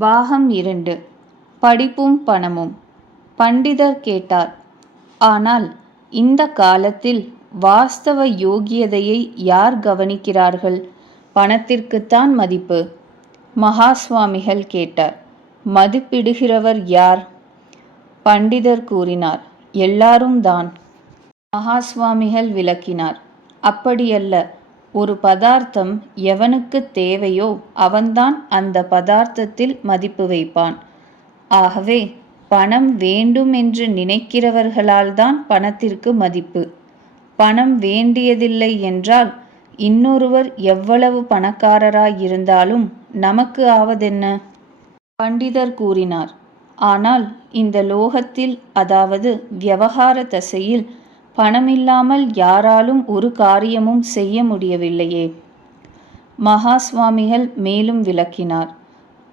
பாகம் 2. படிப்பும் பணமும். பண்டிதர் கேட்டார், ஆனால் இந்த காலத்தில் வாஸ்தவ யோகியதையை யார் கவனிக்கிறார்கள்? பணத்திற்குத்தான் மதிப்பு. மகாஸ்வாமிகள் கேட்டார், மதிப்பிடுகிறவர் யார்? பண்டிதர் கூறினார், எல்லாரும் தான். மகாஸ்வாமிகள் விளக்கினார், அப்படியல்ல. ஒரு பதார்த்தம் எவனுக்கு தேவையோ அவன்தான் அந்த பதார்த்தத்தில் மதிப்பு வைப்பான். ஆகவே பணம் வேண்டும் என்று நினைக்கிறவர்களால்தான் பணத்திற்கு மதிப்பு. பணம் வேண்டியதில்லை என்றால் இன்னொருவர் எவ்வளவு பணக்காரராயிருந்தாலும் நமக்கு ஆவதென்ன? பண்டிதர் கூறினார், ஆனால் இந்த லோகத்தில், அதாவது வியவகார தசையில் பணமில்லாமல் யாராலும் ஒரு காரியமும் செய்ய முடியவில்லையே. மகாஸ்வாமிகள் மேலும் விளக்கினார்,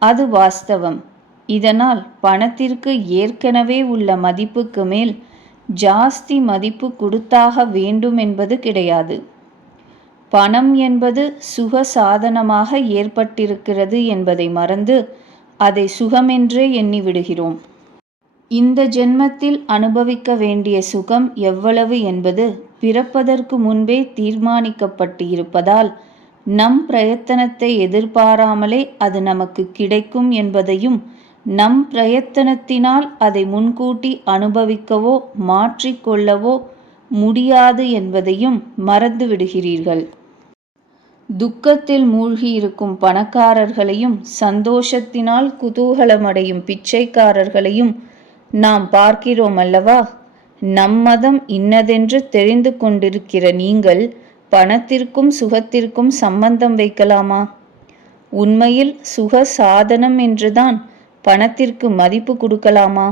அது வாஸ்தவம். இதனால் பணத்திற்கு ஏற்கனவே உள்ள மதிப்புக்கு மேல் ஜாஸ்தி மதிப்பு கொடுத்தாக வேண்டும் என்பது கிடையாது. பணம் என்பது சுக சாதனமாக ஏற்பட்டிருக்கிறது என்பதை மறந்து அதை சுகமென்றே எண்ணிவிடுகிறோம். இந்த ஜென்மத்தில் அனுபவிக்க வேண்டிய சுகம் எவ்வளவு என்பது பிறப்பதற்கு முன்பே தீர்மானிக்கப்பட்டு இருப்பதால் நம் பிரயத்தனத்தை எதிர்பாராமலே அது நமக்கு கிடைக்கும் என்பதையும், நம் பிரயத்தனத்தினால் அதை முன்கூட்டி அனுபவிக்கவோ மாற்றிக்கொள்ளவோ முடியாது என்பதையும் மறந்து விடுகிறீர்கள். துக்கத்தில் மூழ்கியிருக்கும் பணக்காரர்களையும் சந்தோஷத்தினால் குதூகலமடையும் பிச்சைக்காரர்களையும் நாம் பார்க்கிறோம் அல்லவா? நம் மதம் இன்னதென்று தெரிந்து கொண்டிருக்கிற நீங்கள் பணத்திற்கும் சுகத்திற்கும் சம்பந்தம் வைக்கலாமா? உண்மையில் சுக சாதனம் என்றுதான் பணத்திற்கு மதிப்பு கொடுக்கலாமா?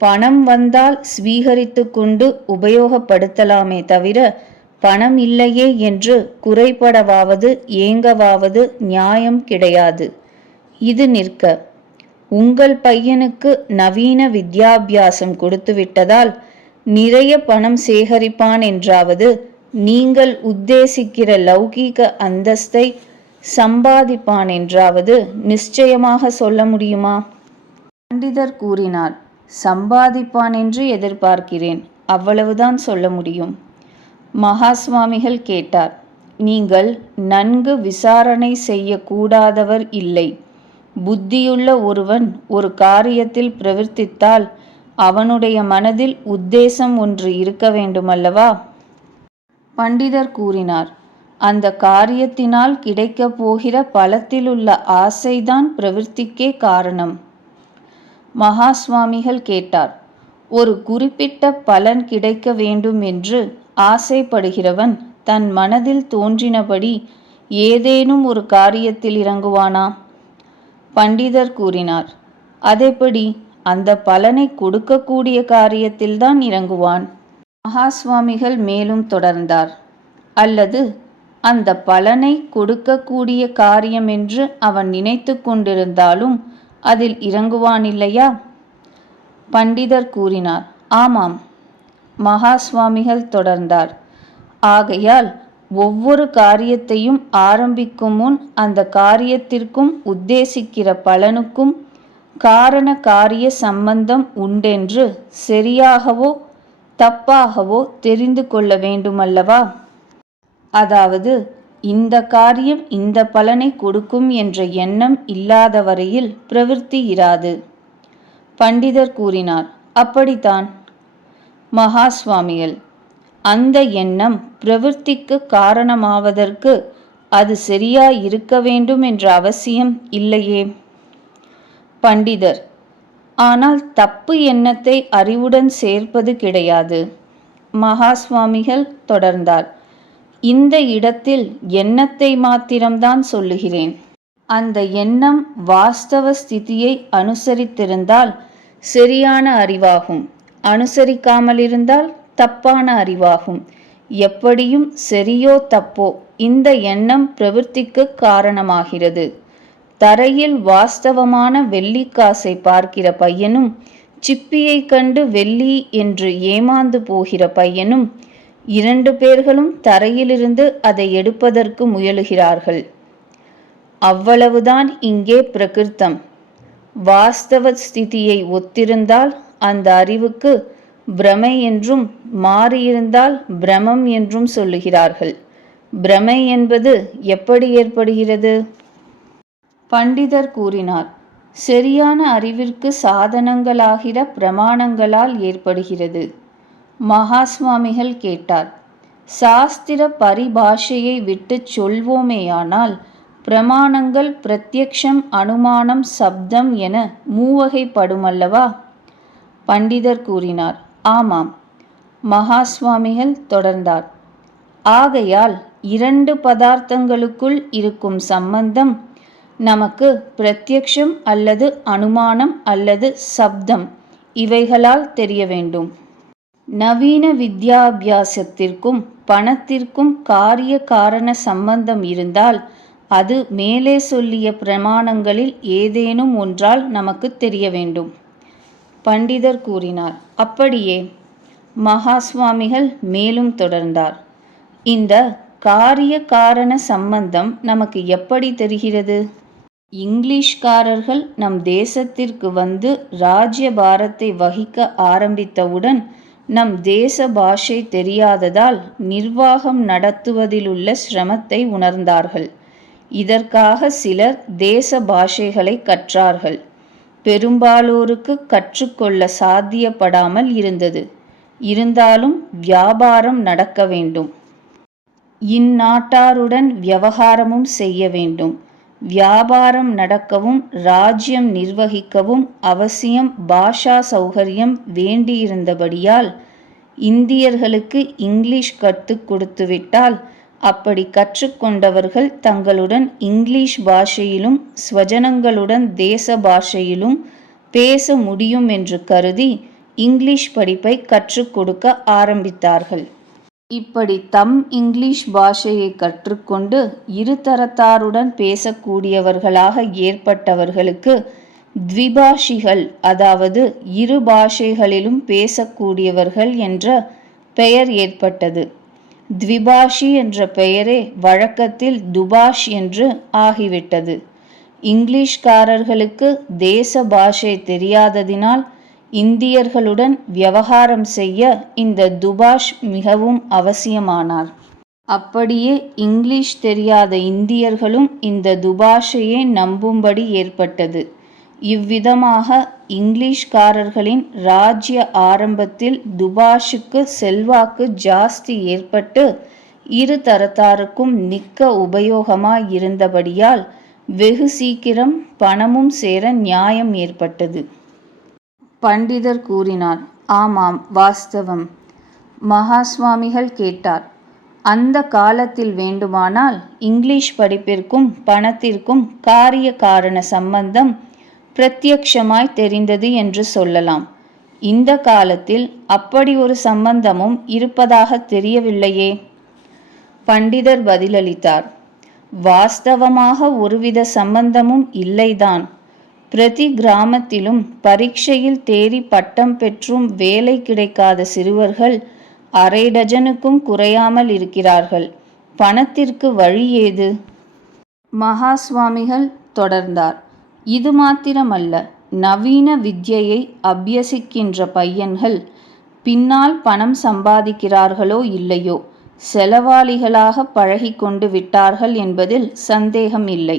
பணம் வந்தால் ஸ்வீகரித்து கொண்டு உபயோகப்படுத்தலாமே தவிர பணம் இல்லையே என்று குறைபடவாவது ஏங்கவாவது நியாயம் கிடையாது. இது நிற்க, உங்கள் பையனுக்கு நவீன வித்யாபியாசம் கொடுத்து விட்டதால் நிறைய பணம் சேகரிப்பான் என்றாவது, நீங்கள் உத்தேசிக்கிற லௌகீக அந்தஸ்தை சம்பாதிப்பான் என்றாவது நிச்சயமாக சொல்ல முடியுமா? பண்டிதர் கூறினார், சம்பாதிப்பான் என்று எதிர்பார்க்கிறேன், அவ்வளவுதான் சொல்ல முடியும். மகாஸ்வாமிகள் கேட்டார், நீங்கள் நன்கு விசாரணை செய்யக்கூடாதவர் இல்லை. புத்தியுள்ள ஒருவன் ஒரு காரியத்தில் பிரவர்த்தித்தால் அவனுடைய மனதில் உத்தேசம் ஒன்று இருக்க வேண்டுமல்லவா? பண்டிதர் கூறினார், அந்த காரியத்தினால் கிடைக்கப் போகிற பலத்திலுள்ள ஆசைதான் பிரவೃத்திக்கே காரணம். மகாஸ்வாமிகள் கேட்டார், ஒரு குறிப்பிட்ட பலன் கிடைக்க வேண்டும் என்று ஆசைப்படுகிறவன் தன் மனதில் தோன்றினபடி ஏதேனும் ஒரு காரியத்தில் இறங்குவானா? பண்டிதர் கூறினார், அதெப்படி? அந்த பலனை கொடுக்கக்கூடிய காரியத்தில்தான் இறங்குவான். மகாஸ்வாமிகள் மேலும் தொடர்ந்தார், அல்லது அந்த பலனை கொடுக்கக்கூடிய காரியம் என்று அவன் நினைத்து கொண்டிருந்தாலும் அதில் இறங்குவான் இல்லையா? பண்டிதர் கூறினார், ஆமாம். மகாஸ்வாமிகள் தொடர்ந்தார், ஆகையால் ஒவ்வொரு காரியத்தையும் ஆரம்பிக்கும் முன் அந்த காரியத்திற்கும் உத்தேசிக்கிற பலனுக்கும் காரண காரிய சம்பந்தம் உண்டென்று சரியாகவோ தப்பாகவோ தெரிந்து கொள்ள வேண்டுமல்லவா? அதாவது இந்த காரியம் இந்த பலனை கொடுக்கும் என்ற எண்ணம் இல்லாத வரையில் பிரவೃத்தி இராது. பண்டிதர் கூறினார், அப்படித்தான். மகாஸ்வாமிகள், அந்த எண்ணம் பிரவೃத்திக்கு காரணமாவதற்கு அது சரியாய் இருக்க வேண்டும் என்ற அவசியம் இல்லையே. பண்டிதர், ஆனால் தப்பு எண்ணத்தை அறிவுடன் சேர்ப்பது கிடையாது. மகாஸ்வாமிகள் தொடர்ந்தார், இந்த இடத்தில் எண்ணத்தை மாத்திரம்தான் சொல்லுகிறேன். அந்த எண்ணம் வாஸ்தவ ஸ்திதியை அனுசரித்திருந்தால் சரியான அறிவாகும், அனுசரிக்காமலிருந்தால் தப்பான அறிவாகும். எப்படியும் சரியோ தப்போ இந்த எண்ணம் பிரவೃத்திக்கு காரணமாகிறது. தரையில் வாஸ்தவமான வெள்ளிக்காசை பார்க்கிற பையனும் சிப்பியை கண்டு வெள்ளி என்று ஏமாந்து போகிற பையனும் 2 பேர்களும் தரையிலிருந்து அதை எடுப்பதற்கு முயலுகிறார்கள். அவ்வளவுதான் இங்கே பிரகிருத்தம். வாஸ்தவ ஸ்திதியை ஒத்திருந்தால் அந்த அறிவுக்கு பிரமை என்றும், மாறியிருந்தால் பிரமம் என்றும் சொல்லுகிறார்கள். பிரமை என்பது எப்படி ஏற்படுகிறது? பண்டிதர் கூறினார், சரியான அறிவிற்கு சாதனங்களாகிற பிரமாணங்களால் ஏற்படுகிறது. மகாஸ்வாமிகள் கேட்டார், சாஸ்திர பரிபாஷையை விட்டுச் சொல்வோமேயானால் பிரமாணங்கள் பிரத்யக்ஷம், அனுமானம், சப்தம் என மூவகைப்படுமல்லவா? பண்டிதர் கூறினார், ஆமாம். மகாஸ்வாமிகள் தொடர்ந்தார், ஆகையால் இரண்டு பதார்த்தங்களுக்குள் இருக்கும் சம்பந்தம் நமக்கு பிரத்யக்ஷம் அல்லது அனுமானம் அல்லது சப்தம் இவைகளால் தெரிய வேண்டும். நவீன வித்யாபியாசத்திற்கும் பணத்திற்கும் காரிய காரண சம்பந்தம் இருந்தால் அது மேலே சொல்லிய பிரமாணங்களில் ஏதேனும் ஒன்றால் நமக்கு தெரிய வேண்டும். பண்டிதர் கூறினார், அப்படியே. மகாஸ்வாமிகள் மேலும் தொடர்ந்தார், இந்த காரிய காரண சம்பந்தம் நமக்கு எப்படி தெரிகிறது? இங்கிலீஷ்காரர்கள் நம் தேசத்திற்கு வந்து ராஜ்ய பாரத்தை வகிக்க ஆரம்பித்தவுடன் நம் தேச பாஷை தெரியாததால் நிர்வாகம் நடத்துவதிலுள்ள சிரமத்தை உணர்ந்தார்கள். இதற்காக சிலர் தேச பாஷைகளை கற்றார்கள். பெரும்பாலோருக்கு கற்றுக்கொள்ள சாத்தியப்படாமல் இருந்தது. இருந்தாலும் வியாபாரம் நடக்க வேண்டும். இந்நாட்டாருடன் விவகாரமும் செய்ய வேண்டும். வியாபாரம் நடக்கவும் ராஜ்யம் நிர்வகிக்கவும் அவசியம் பாஷா சௌகரியம் வேண்டியிருந்தபடியால் இந்தியர்களுக்கு இங்கிலீஷ் கற்றுக் கொடுத்துவிட்டால் அப்படி கற்றுக்கொண்டவர்கள் தங்களுடன் இங்கிலீஷ் பாஷையிலும் ஸ்வஜனங்களுடன் தேச பாஷையிலும் பேச முடியும் என்று கருதி இங்கிலீஷ் படிப்பை கற்றுக் கொடுக்க ஆரம்பித்தார்கள். இப்படி தம் இங்கிலீஷ் பாஷையை கற்றுக்கொண்டு இருதரத்தாருடன் பேசக்கூடியவர்களாக ஏற்பட்டவர்களுக்கு த்விபாஷிகள், அதாவது இரு பாஷைகளிலும் பேசக்கூடியவர்கள் என்ற பெயர் ஏற்பட்டது. த்விபாஷி என்ற பெயரே வழக்கத்தில் துபாஷ் என்று ஆகிவிட்டது. இங்கிலீஷ்காரர்களுக்கு தேச பாஷை தெரியாததினால் இந்தியர்களுடன் விவகாரம் செய்ய இந்த துபாஷ் மிகவும் அவசியமானார். அப்படியே இங்கிலீஷ் தெரியாத இந்தியர்களும் இந்த துபாஷையை நம்பும்படி ஏற்பட்டது. இவ்விதமாக இங்கிலீஷ்காரர்களின் ராஜ்ய ஆரம்பத்தில் துபாஷுக்கு செல்வாக்கு ஜாஸ்தி ஏற்பட்டு இரு தரத்தாருக்கும் மிக்க உபயோகமாயிருந்தபடியால் வெகு சீக்கிரம் பணமும் சேர நியாயம் ஏற்பட்டது. பண்டிதர் கூறினார், ஆமாம், வாஸ்தவம். மகாஸ்வாமிகள் கேட்டார், அந்த காலத்தில் வேண்டுமானால் இங்கிலீஷ் படிப்பிற்கும் பணத்திற்கும் காரிய காரண சம்பந்தம் பிரத்யக்ஷமாய் தெரிந்தது என்று சொல்லலாம். இந்த காலத்தில் அப்படி ஒரு சம்பந்தமும் இருப்பதாக தெரியவில்லையே. பண்டிதர் பதிலளித்தார், வாஸ்தவமாக ஒருவித சம்பந்தமும் இல்லைதான். பிரதி கிராமத்திலும் பரீட்சையில் தேறி பட்டம் பெற்றும் வேலை கிடைக்காத சிறுவர்கள் அரை டஜனுக்கும் குறையாமல் இருக்கிறார்கள். பணத்திற்கு வழி ஏது? மகாஸ்வாமிகள் தொடர்ந்தார், இது மாத்திரமல்ல, நவீன வித்யையை அபியசிக்கின்ற பையன்கள் பின்னால் பணம் சம்பாதிக்கிறார்களோ இல்லையோ செலவாளிகளாக பழகி கொண்டு விட்டார்கள் என்பதில் சந்தேகம் இல்லை.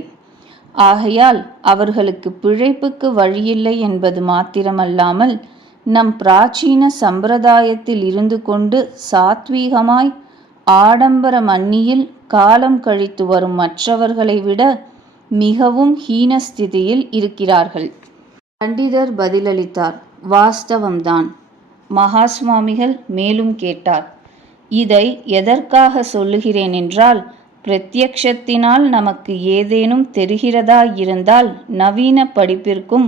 ஆகையால் அவர்களுக்கு பிழைப்புக்கு வழியில்லை என்பது மாத்திரமல்லாமல் நம் பிராச்சீன சம்பிரதாயத்தில் இருந்து கொண்டு சாத்வீகமாய் ஆடம்பர மன்னியில் காலம் கழித்து வரும் மற்றவர்களை விட மிகவும் ஹீனஸ்திதியில் இருக்கிறார்கள். பண்டிதர் பதிலளித்தார், வாஸ்தவம்தான். மகாஸ்வாமிகள் மேலும் கேட்டார், இதை எதற்காக சொல்லுகிறேன் என்றால், பிரத்யக்ஷத்தினால் நமக்கு ஏதேனும் தெரிகிறதா இருந்தால் நவீன படிப்பிற்கும்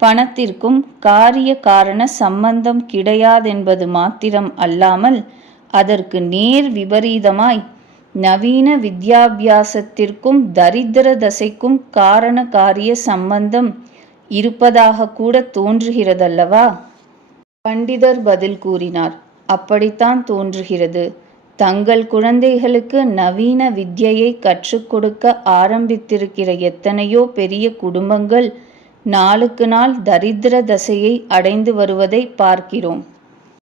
பணத்திற்கும் காரிய காரண சம்பந்தம் கிடையாதென்பது மாத்திரம் அல்லாமல் அதற்கு நேர் விபரீதமாய் நவீன வித்யாபியாசத்திற்கும் தரித்திர தசைக்கும் காரண காரிய சம்பந்தம் இருப்பதாக கூட தோன்றுகிறதல்லவா? பண்டிதர் பதில் கூறினார், அப்படித்தான் தோன்றுகிறது. தங்கள் குழந்தைகளுக்கு நவீன வித்யையை கற்றுக் கொடுக்க ஆரம்பித்திருக்கிற எத்தனையோ பெரிய குடும்பங்கள் நாளுக்கு நாள் தரித்திர தசையை அடைந்து வருவதை பார்க்கிறோம்.